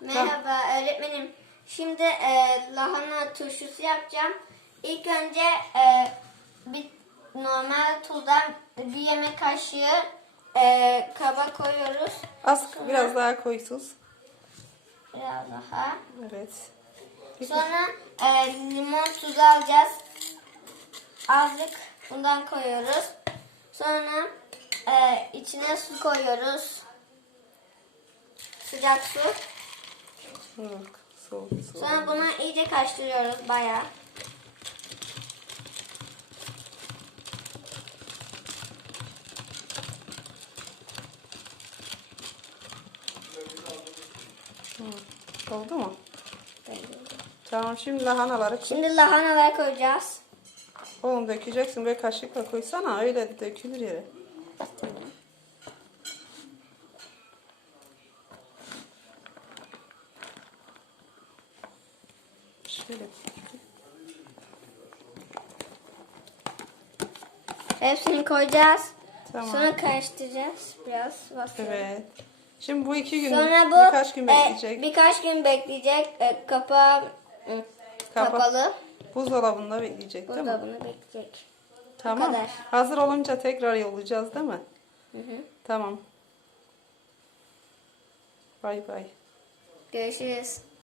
Merhaba öğretmenim. Şimdi e, lahana turşusu yapacağım. İlk önce e, bir normal tuzdan bir yemek kaşığı e, kaba koyuyoruz. Az biraz daha koy tuz. Biraz daha. Evet. Sonra e, limon tuzu alacağız. Azıcık bundan koyuyoruz. Sonra e, içine su koyuyoruz. Sıcak su. Soğuk soğuk. Sonra bunu iyice karıştırıyoruz bayağı. Hı. Oldu mu? Tamam şimdi lahanaları. Şimdi lahanalar koyacağız. Oğlum dökeceksin böyle kaşıkla koysana öyle dökülür yere. Şöyle. Hepsini koyacağız. Tamam. Sonra karıştıracağız biraz. basıyorum. Evet. Şimdi bu iki gün Sonra bu birkaç gün e, bekleyecek. birkaç gün bekleyecek. E, kapağı e, Kapa- kapalı. Buzdolabında bekleyecek değil mi? Bekleyecek. Tamam. Hazır olunca tekrar yollayacağız değil mi? Hı hı. Tamam. Bay bay. Görüşürüz.